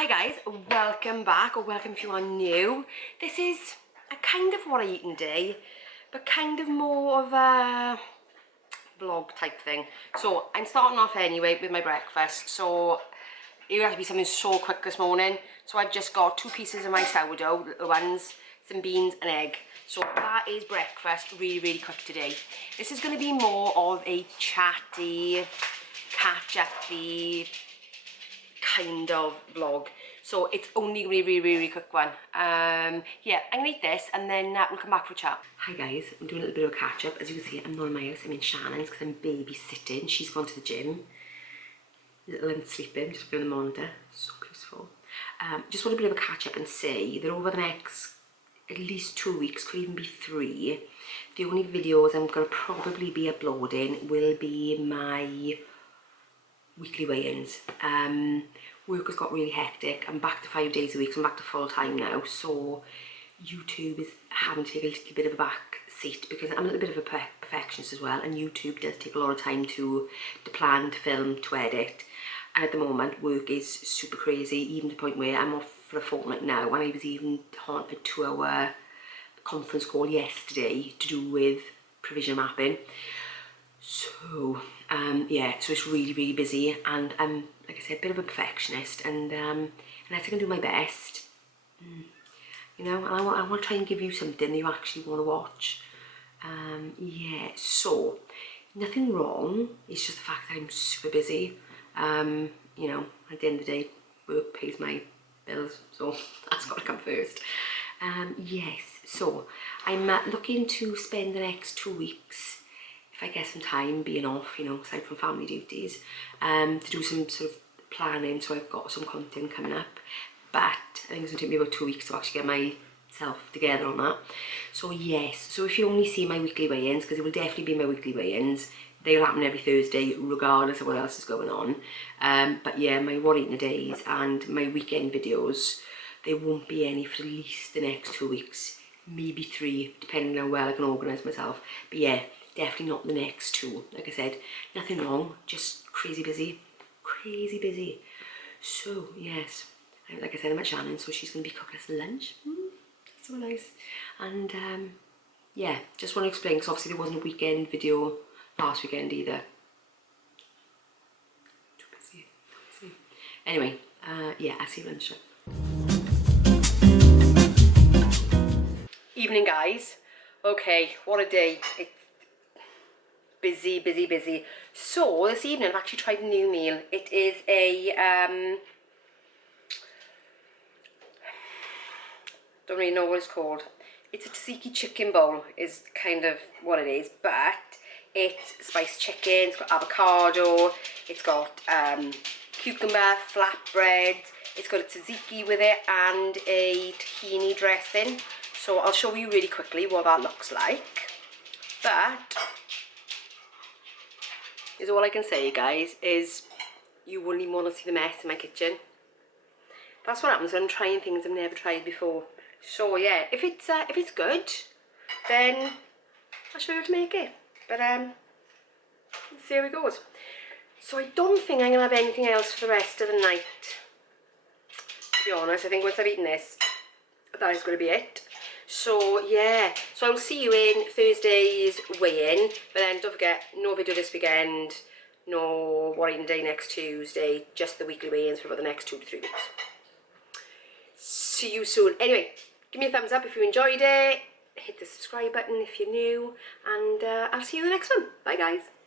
Hi guys, welcome back, or welcome if you are new. This is a kind of what I eat in a day, but kind of more of a vlog type thing. So I'm starting off anyway with my breakfast. So it has to be something so quick this morning. So I've just got 2 pieces of my sourdough, little ones, some beans and egg. So that is breakfast, really quick today. This is going to be more of a chatty, catch-uppy kind of vlog, so it's only really quick one. Yeah, I'm gonna eat this and then we'll come back for a chat. Hi guys, I'm doing a little bit of a catch up. As you can see, I'm not in my house, I'm in Shannon's because I'm babysitting. She's gone to the gym, little one's sleeping, just putting on the monitor, so peaceful. Just want a bit of a catch up and say that over the next at least 2 weeks, could even be 3, the only videos I'm gonna probably be uploading will be my weekly weigh-ins. Work has got really hectic. I'm back to 5 days a week, so I'm back to full time now, so YouTube is having to take a little bit of a back seat because I'm a little bit of a perfectionist as well, and YouTube does take a lot of time to plan, to film, to edit. And at the moment work is super crazy, even to the point where I'm off for a fortnight now, and I was even on a 2-hour conference call yesterday to do with provision mapping. So yeah, so it's really busy, and I'm, like I said, a bit of a perfectionist, and unless I can do my best, you know, and I want to try and give you something that you actually want to watch. Yeah, so nothing wrong, it's just the fact that I'm super busy. You know, at the end of the day, work pays my bills, so that's got to come first. Yes, so I'm looking to spend the next 2 weeks, if I get some time being off, you know, aside from family duties, to do some sort of planning. So I've got some content coming up, but I think it's going to take me about 2 weeks to actually get myself together on that. So yes, so if you only see my weekly weigh-ins, because it will definitely be my weekly weigh-ins, they'll happen every Thursday regardless of what else is going on. But yeah, my what eating a days and my weekend videos, there won't be any for at least the next 2 weeks, maybe 3, depending on how well I can organise myself. But yeah, definitely not the next 2. Like I said, nothing wrong, just crazy busy. So yes, like I said, I'm at Shannon, so she's going to be cooking us lunch. So nice. And yeah, just want to explain, because obviously there wasn't a weekend video last weekend either. Too busy. Anyway, yeah, I'll see you lunch. Evening guys. Okay, what a day. It's busy. So this evening I've actually tried a new meal. It is a don't really know what it's called. It's a tzatziki chicken bowl is kind of what it is, but it's spiced chicken, it's got avocado, it's got cucumber, flatbread, it's got a tzatziki with it and a tahini dressing. So I'll show you really quickly what that looks like. But is all I can say, guys, is you wouldn't even want to see the mess in my kitchen. That's what happens when I'm trying things I've never tried before. So yeah, if it's good, then I'll show you how to make it. But let's see how it goes. So I don't think I'm gonna have anything else for the rest of the night. To be honest, I think once I've eaten this, that is gonna be it. So yeah, so I'll see you in Thursday's weigh-in, but then don't forget, no video this weekend, no what eating day next Tuesday, just the weekly weigh-ins for about the next 2 to 3 weeks. See you soon. Anyway, give me a thumbs up if you enjoyed it, hit the subscribe button if you're new, and I'll see you in the next one. Bye guys.